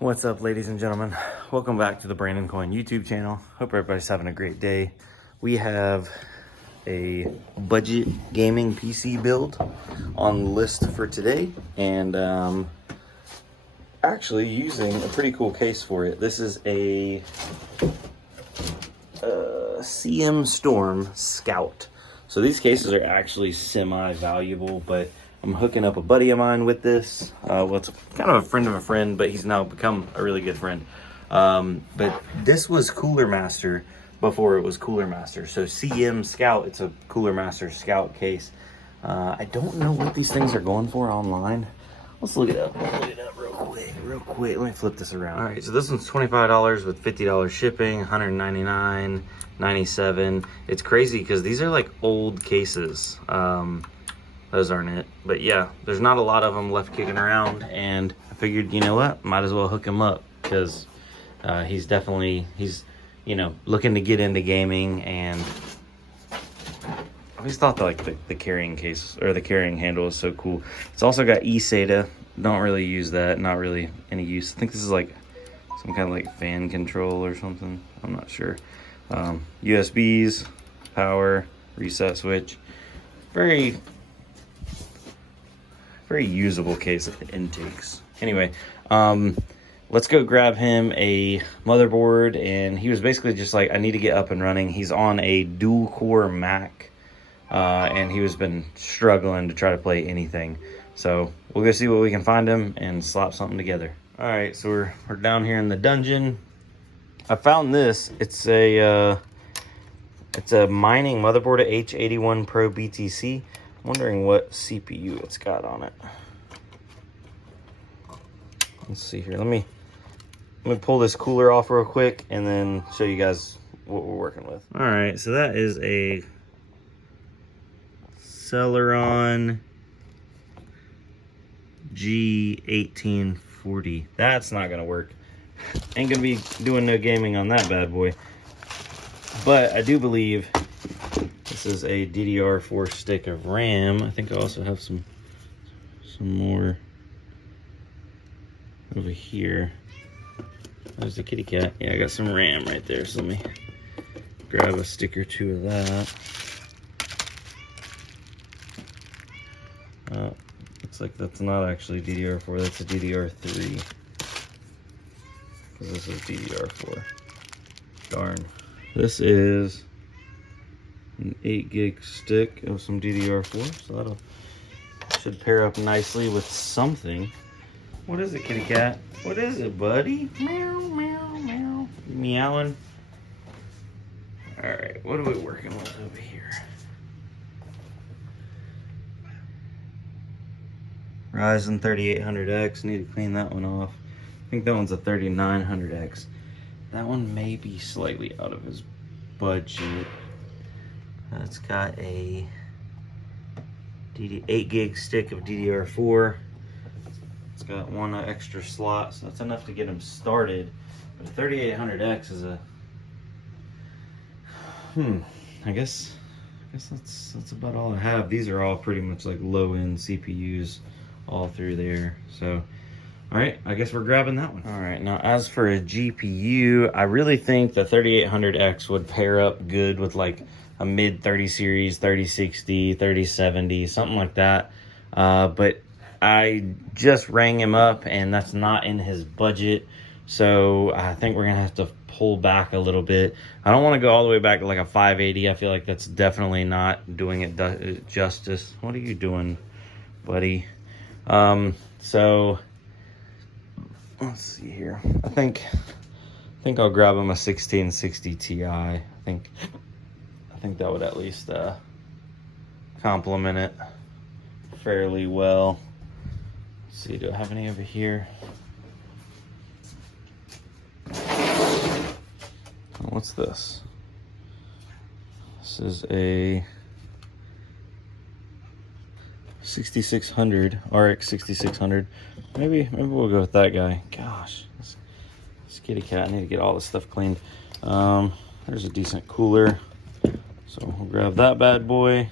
What's up, ladies and gentlemen? Welcome back to the Brandon Coin YouTube channel. Hope everybody's having a great day. We have a budget gaming PC build on the list for today, and actually using a pretty cool case for it. This is a CM Storm Scout. So these cases are actually semi-valuable, but I'm hooking up a buddy of mine with this. Well, it's kind of a friend of a friend, but he's now become a really good friend. But this was Cooler Master before it was Cooler Master. So CM Scout, it's a Cooler Master Scout case. I don't know what these things are going for online. Let's look it up. Real quick. Let me flip this around. All right, so this one's $25 with $50 shipping, $199, $97. It's crazy because these are like old cases. Those aren't it, but yeah, there's not a lot of them left kicking around, and I figured, you know what, might as well hook him up because he's you know, looking to get into gaming, and I always thought that, like the carrying case or the carrying handle is so cool. It's also got eSATA. Don't really use that. Not really any use. I think this is like some kind of like fan control or something. I'm not sure. USBs, power, reset switch. Very usable case of the intakes. Anyway, let's go grab him a motherboard, and he was basically just like, I need to get up and running. He's on a dual core Mac, and he was been struggling to try to play anything. So we'll go see what we can find him and slap something together. All right, so we're down here in the dungeon. I found this. It's a mining motherboard, a H81 Pro BTC. I'm wondering what CPU it's got on it. Let's see here. Let me pull this cooler off real quick and then show you guys what we're working with. All right, so that is a Celeron G1840. That's not gonna work. Ain't gonna be doing no gaming on that bad boy. But I do believe this is a DDR4 stick of RAM. I think I also have some more over here. There's the kitty cat. Yeah, I got some RAM right there. So let me grab a stick or two of that. Looks like that's not actually DDR4. That's a DDR3. Because this is DDR4. Darn. This is an 8 gig stick of some DDR4, so that'll should pair up nicely with something. What is it, kitty cat? What is it, buddy? Meow, meow, meow. You meowing? All right, what are we working with over here? Ryzen 3800X. Need to clean that one off. I think that one's a 3900X. That one may be slightly out of his budget. It's got a 8 gig stick of DDR4. It's got one extra slot, so that's enough to get him started. But a 3800X is a I guess that's about all I have. These are all pretty much like low-end CPUs all through there. So all right, I guess we're grabbing that one. All right, now as for a GPU, I really think the 3800X would pair up good with like a mid 30 series, 3060, 3070, something like that. But I just rang him up and that's not in his budget. So I think we're gonna have to pull back a little bit. I don't wanna go all the way back to like a 580. I feel like that's definitely not doing it justice. What are you doing, buddy? So let's see here. I think I'll grab him a 1660 Ti. I think that would at least complement it fairly well. Let's see, do I have any over here? What's this? This is a 6600 RX 6600. Maybe we'll go with that guy. Gosh, this kitty cat. I need to get all this stuff cleaned. There's a decent cooler, so we'll grab that bad boy.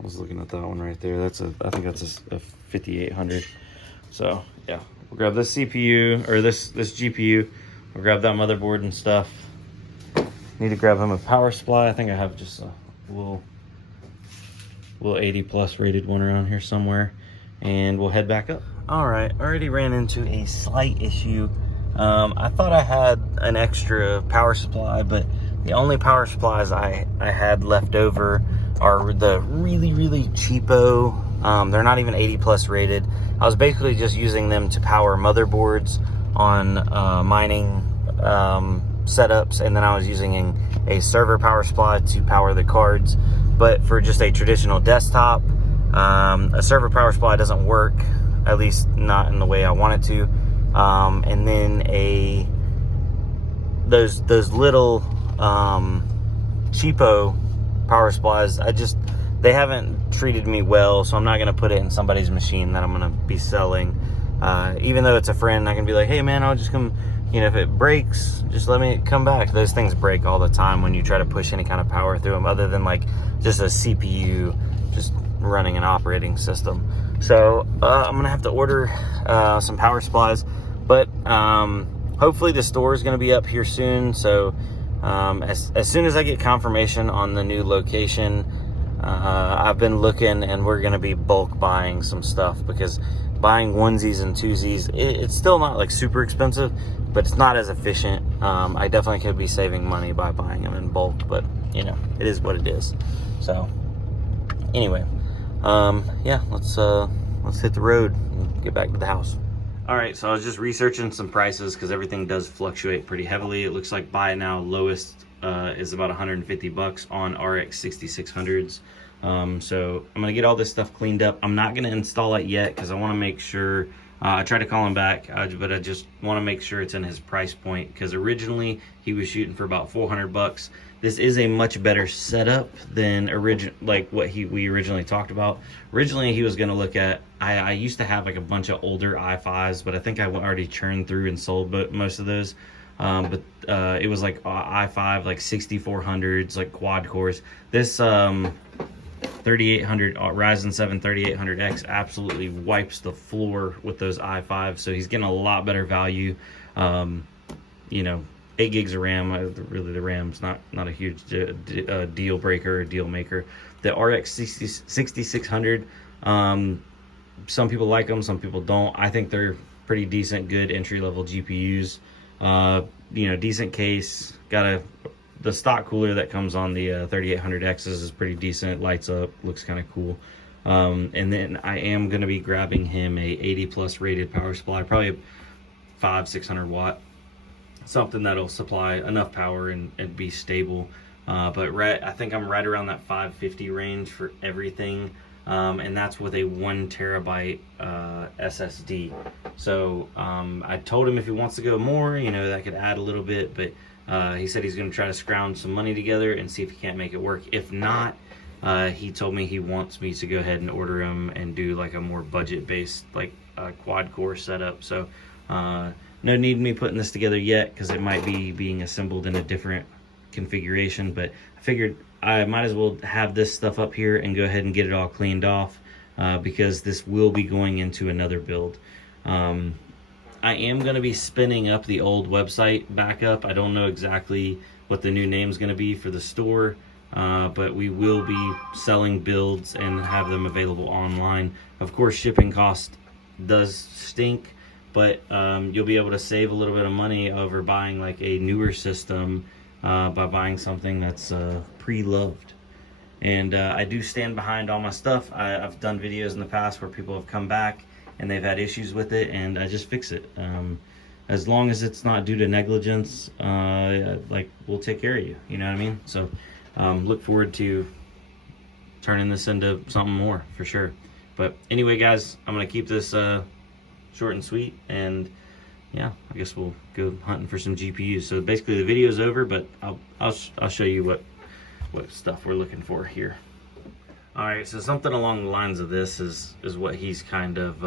I was looking at that one right there. That's I think that's a 5800. So yeah, we'll grab this CPU or this GPU. We'll grab that motherboard and stuff. Need to grab him a power supply. I think I have just a little 80 plus rated one around here somewhere, and we'll head back up. All right, already ran into a slight issue. I thought I had an extra power supply, but the only power supplies I had left over are the really cheapo. They're not even 80 plus rated. I was basically just using them to power motherboards on mining setups, and then I was using a server power supply to power the cards. But for just a traditional desktop, a server power supply doesn't work, at least not in the way I want it to. And then those little cheapo power supplies, they haven't treated me well, so I'm not gonna put it in somebody's machine that I'm gonna be selling. Even though it's a friend, I can be like, hey man, I'll just come, you know, if it breaks, just let me come back. Those things break all the time when you try to push any kind of power through them, other than like just a CPU just running an operating system. So I'm gonna have to order some power supplies, but hopefully the store is gonna be up here soon. So as soon as I get confirmation on the new location, I've been looking, and we're gonna be bulk buying some stuff, because buying onesies and twosies, it's still not like super expensive, but it's not as efficient. I definitely could be saving money by buying them in bulk, but you know, it is what it is. So anyway, yeah, let's hit the road and get back to the house. All right, so I was just researching some prices, because everything does fluctuate pretty heavily. It looks like buy it now lowest is about 150 bucks on RX 6600s. So I'm gonna get all this stuff cleaned up. I'm not gonna install it yet, because I want to make sure. I tried to call him back, but I just want to make sure it's in his price point, because originally he was shooting for about 400 bucks. This is a much better setup than what we originally talked about. Originally he was going to look at, I used to have like a bunch of older i5s, but I think I already churned through and sold most of those. But it was like i5 like 6400s, like quad cores. This 3800 Ryzen 7 3800X absolutely wipes the floor with those i5s, so he's getting a lot better value. You know, 8 gigs of RAM, really the RAM's not a huge deal breaker or deal maker. The RX 6600, some people like them, some people don't. I think they're pretty decent, good entry-level GPUs. You know, decent case, the stock cooler that comes on the 3800Xs is pretty decent, lights up, looks kind of cool. And then I am going to be grabbing him a 80 plus rated power supply, probably 500-600 watt, something that'll supply enough power and be stable. But I think I'm right around that 550 range for everything, and that's with a 1 terabyte SSD. So I told him if he wants to go more, you know, that could add a little bit, but he said he's going to try to scrounge some money together and see if he can't make it work. If not, he told me he wants me to go ahead and order him and do like a more budget-based, like quad core setup. So no need me putting this together yet, because it might be being assembled in a different configuration. But I figured I might as well have this stuff up here and go ahead and get it all cleaned off, because this will be going into another build. I am going to be spinning up the old website back up. I don't know exactly what the new name is going to be for the store, but we will be selling builds and have them available online. Of course, shipping cost does stink, but you'll be able to save a little bit of money over buying like a newer system by buying something that's pre-loved. And I do stand behind all my stuff. I've done videos in the past where people have come back and they've had issues with it, and I just fix it. As long as it's not due to negligence, like, we'll take care of you, you know what I mean? So look forward to turning this into something more for sure. But anyway, guys, I'm gonna keep this short and sweet, and yeah, I guess we'll go hunting for some GPUs. So basically the video's over, but I'll show you what stuff we're looking for here. All right, so something along the lines of this is what he's kind of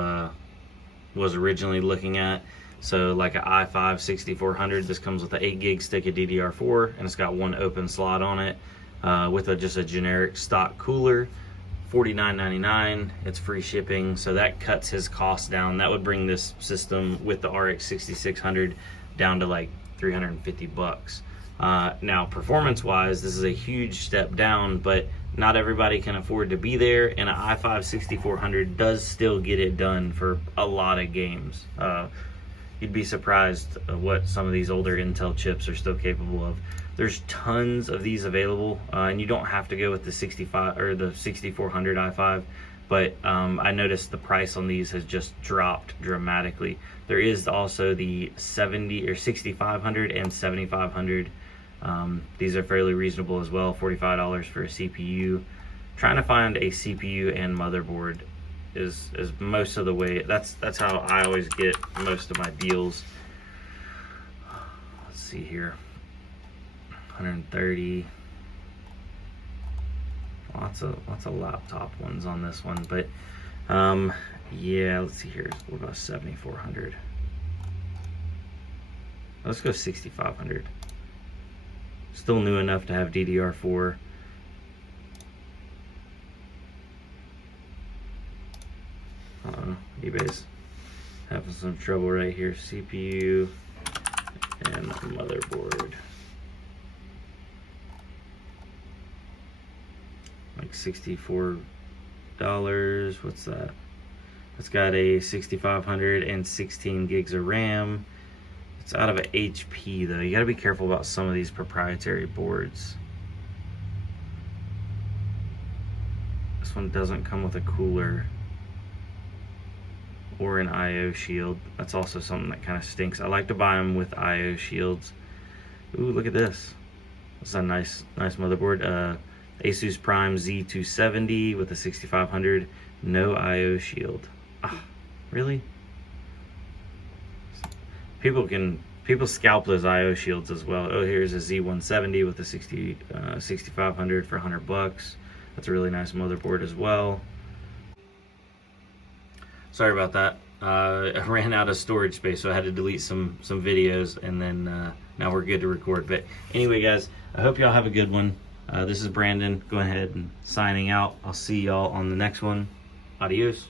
was originally looking at. So like an i5 6400, this comes with an 8 gig stick of DDR4, and it's got one open slot on it with just a generic stock cooler $49.99. It's free shipping, so that cuts his cost down. That would bring this system with the RX 6600 down to like 350 bucks. Now, performance-wise, this is a huge step down, but not everybody can afford to be there, and an i5 6400 does still get it done for a lot of games. You'd be surprised what some of these older Intel chips are still capable of. There's tons of these available, and you don't have to go with the 65 or the 6400 i5, but I noticed the price on these has just dropped dramatically. There is also the 70 or 6500 and 7500. These are fairly reasonable as well, $45 for a CPU. Trying to find a CPU and motherboard is most of the way. That's how I always get most of my deals. Let's see here. 130. Lots of laptop ones on this one, but yeah, let's see here. What about 7400? Let's go 6500. Still new enough to have DDR4. eBay's having some trouble right here. CPU and motherboard. Like $64. What's that? It's got a 6500 and 16 gigs of RAM. It's out of an HP though. You gotta be careful about some of these proprietary boards. This one doesn't come with a cooler or an IO shield. That's also something that kind of stinks. I like to buy them with IO shields. Ooh, look at this. This is a nice motherboard. Asus Prime Z270 with a 6500, no IO shield. Ah, really? People scalp those IO shields as well. Oh, here's a Z170 with a 6500 for 100 bucks. That's a really nice motherboard as well. Sorry about that. I ran out of storage space, so I had to delete some videos, and then now we're good to record. But anyway, guys, I hope y'all have a good one. This is Brandon. Go ahead and signing out. I'll see y'all on the next one. Adios.